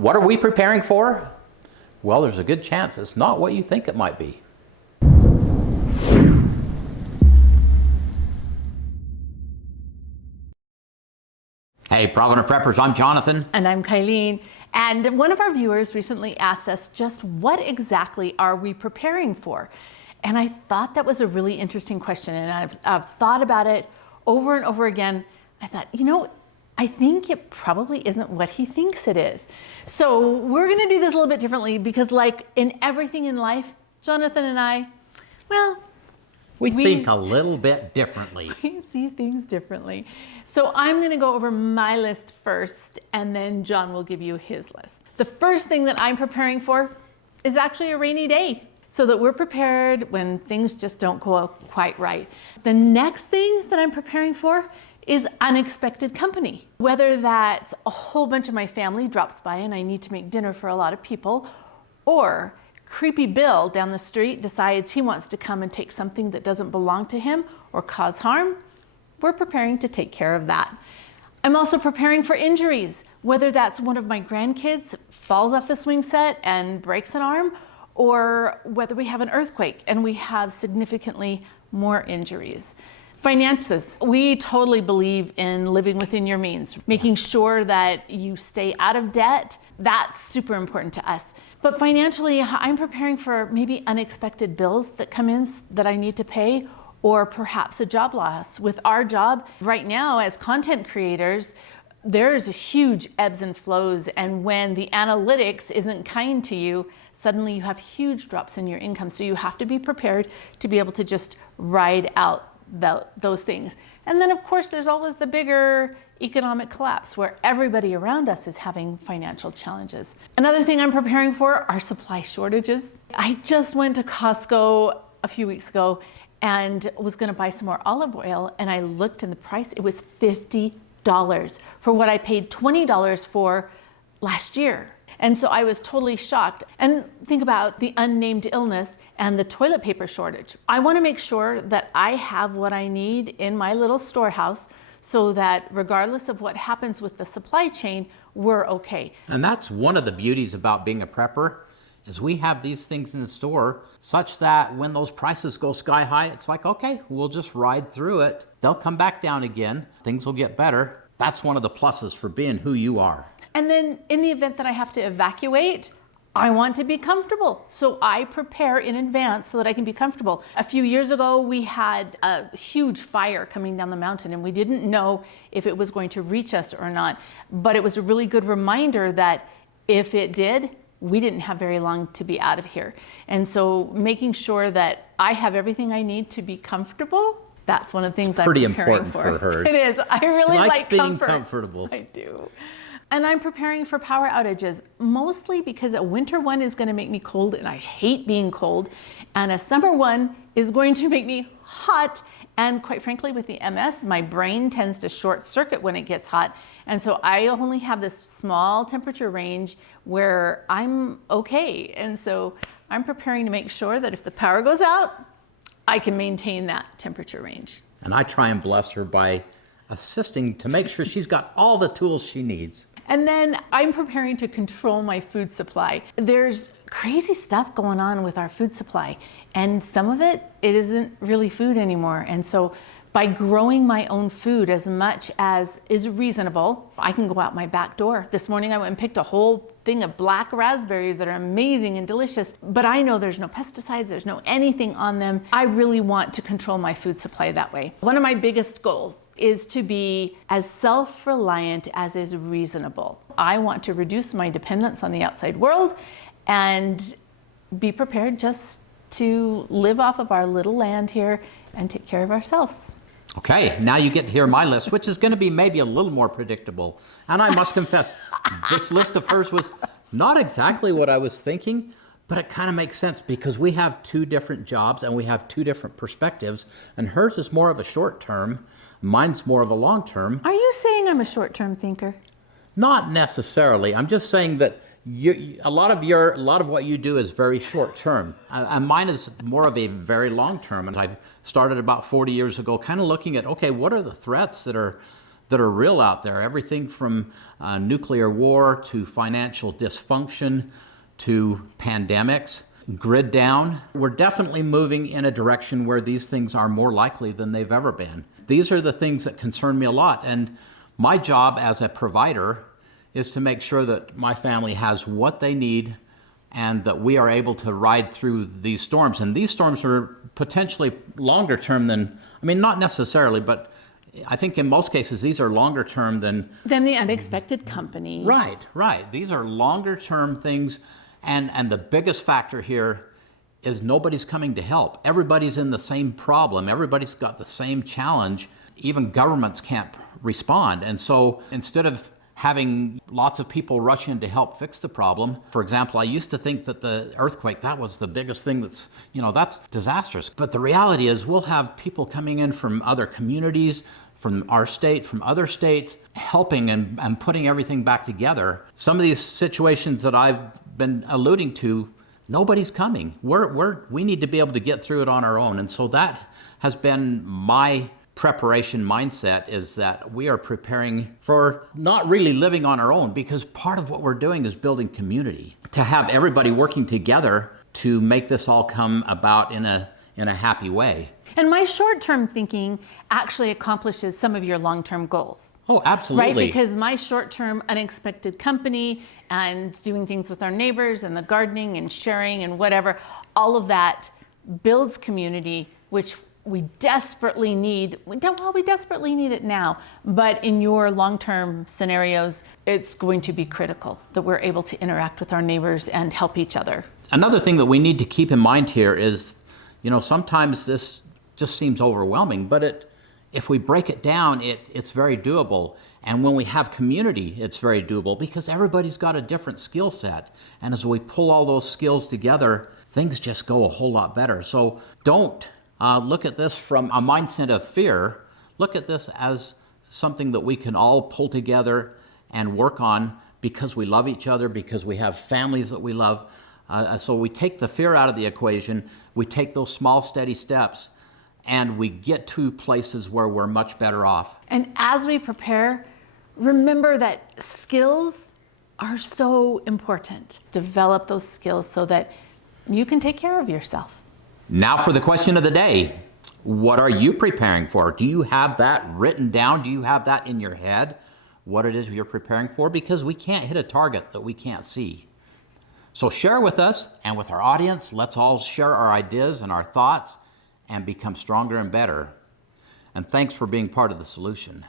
What are we preparing for? Well, there's a good chance it's not what you think it might be. Hey, Provident Preppers, I'm Jonathan. And I'm Kylene. And one of our viewers recently asked us just what exactly are we preparing for? And I thought that was a really interesting question. And I've thought about it over and over again. I thought, I think it probably isn't what he thinks it is. So we're going to do this a little bit differently because, like in everything in life, Jonathan and I, we think a little bit differently. We see things differently. So I'm going to go over my list first, and then John will give you his list. The first thing that I'm preparing for is actually a rainy day, so that we're prepared when things just don't go quite right. The next thing that I'm preparing for is unexpected company. Whether that's a whole bunch of my family drops by and I need to make dinner for a lot of people, or creepy Bill down the street decides he wants to come and take something that doesn't belong to him or cause harm, we're preparing to take care of that. I'm also preparing for injuries, whether that's one of my grandkids falls off the swing set and breaks an arm, or whether we have an earthquake and we have significantly more injuries. Finances. We totally believe in living within your means, making sure that you stay out of debt. That's super important to us. But financially, I'm preparing for maybe unexpected bills that come in that I need to pay, or perhaps a job loss. With our job right now as content creators, there's a huge ebbs and flows, and when the analytics isn't kind to you, suddenly you have huge drops in your income. So you have to be prepared to be able to just ride out those things. And then of course there's always the bigger economic collapse where everybody around us is having financial challenges. Another thing I'm preparing for are supply shortages. I just went to Costco a few weeks ago and was going to buy some more olive oil, and I looked and the price, it was $50 for what I paid $20 for last year. And so I was totally shocked. And think about the unnamed illness and the toilet paper shortage. I want to make sure that I have what I need in my little storehouse so that regardless of what happens with the supply chain, we're okay. And that's one of the beauties about being a prepper, is we have these things in the store such that when those prices go sky high, it's like, okay, we'll just ride through it. They'll come back down again. Things will get better. That's one of the pluses for being who you are. And then in the event that I have to evacuate, I want to be comfortable. So I prepare in advance so that I can be comfortable. A few years ago, we had a huge fire coming down the mountain and we didn't know if it was going to reach us or not. But it was a really good reminder that if it did, we didn't have very long to be out of here. And so making sure that I have everything I need to be comfortable, that's one of the things I'm preparing for. Pretty important for hers. It is. I really like being comfortable. I do. And I'm preparing for power outages, mostly because a winter one is going to make me cold and I hate being cold. And a summer one is going to make me hot. And quite frankly, with the MS, my brain tends to short circuit when it gets hot. And so I only have this small temperature range where I'm okay. And so I'm preparing to make sure that if the power goes out, I can maintain that temperature range. And I try and bless her by assisting to make sure she's got all the tools she needs. And then I'm preparing to control my food supply. There's crazy stuff going on with our food supply, and some of it isn't really food anymore. And so by growing my own food as much as is reasonable, I can go out my back door. This morning I went and picked a whole thing of black raspberries that are amazing and delicious, but I know there's no pesticides, there's no anything on them. I really want to control my food supply that way. One of my biggest goals is to be as self-reliant as is reasonable. I want to reduce my dependence on the outside world and be prepared just to live off of our little land here and take care of ourselves. Okay, now you get to hear my list, which is going to be maybe a little more predictable. And I must confess, this list of hers was not exactly what I was thinking, but it kind of makes sense because we have two different jobs and we have two different perspectives. And hers is more of a short term, mine's more of a long term. Are you saying I'm a short-term thinker? Not necessarily. I'm just saying that a lot of what you do is very short term, and mine is more of a very long term. And I've started about 40 years ago, kind of looking at, okay, what are the threats that are that are real out there. Everything from nuclear war to financial dysfunction to pandemics, grid down. We're definitely moving in a direction where these things are more likely than they've ever been. These are the things that concern me a lot. And my job as a provider is to make sure that my family has what they need and that we are able to ride through these storms. And these storms are potentially longer term than, I mean, not necessarily, but I think in most cases, these are longer term than the unexpected company. Right. These are longer term things. And the biggest factor here is nobody's coming to help. Everybody's in the same problem. Everybody's got the same challenge. Even governments can't respond. And so instead of having lots of people rush in to help fix the problem. For example, I used to think that the earthquake, that was the biggest thing that's disastrous. But the reality is we'll have people coming in from other communities, from our state, from other states, helping and putting everything back together. Some of these situations that I've been alluding to, nobody's coming. We need to be able to get through it on our own. And so that has been my preparation mindset, is that we are preparing for not really living on our own, because part of what we're doing is building community, to have everybody working together to make this all come about in a happy way. And my short-term thinking actually accomplishes some of your long-term goals. Oh, absolutely. Right, because my short-term unexpected company and doing things with our neighbors and the gardening and sharing and whatever, all of that builds community, which we desperately need. We desperately need it now, but in your long-term scenarios, it's going to be critical that we're able to interact with our neighbors and help each other. Another thing that we need to keep in mind here is, sometimes this just seems overwhelming, but if we break it down, it's very doable. And when we have community, it's very doable because everybody's got a different skill set. And as we pull all those skills together, things just go a whole lot better. So don't look at this from a mindset of fear. Look at this as something that we can all pull together and work on because we love each other, because we have families that we love. So we take the fear out of the equation, we take those small, steady steps, and we get to places where we're much better off. And as we prepare, remember that skills are so important. Develop those skills so that you can take care of yourself. Now for the question of the day. What are you preparing for? Do you have that written down? Do you have that in your head, what it is you're preparing for? Because we can't hit a target that we can't see. So share with us and with our audience. Let's all share our ideas and our thoughts and become stronger and better. And thanks for being part of the solution.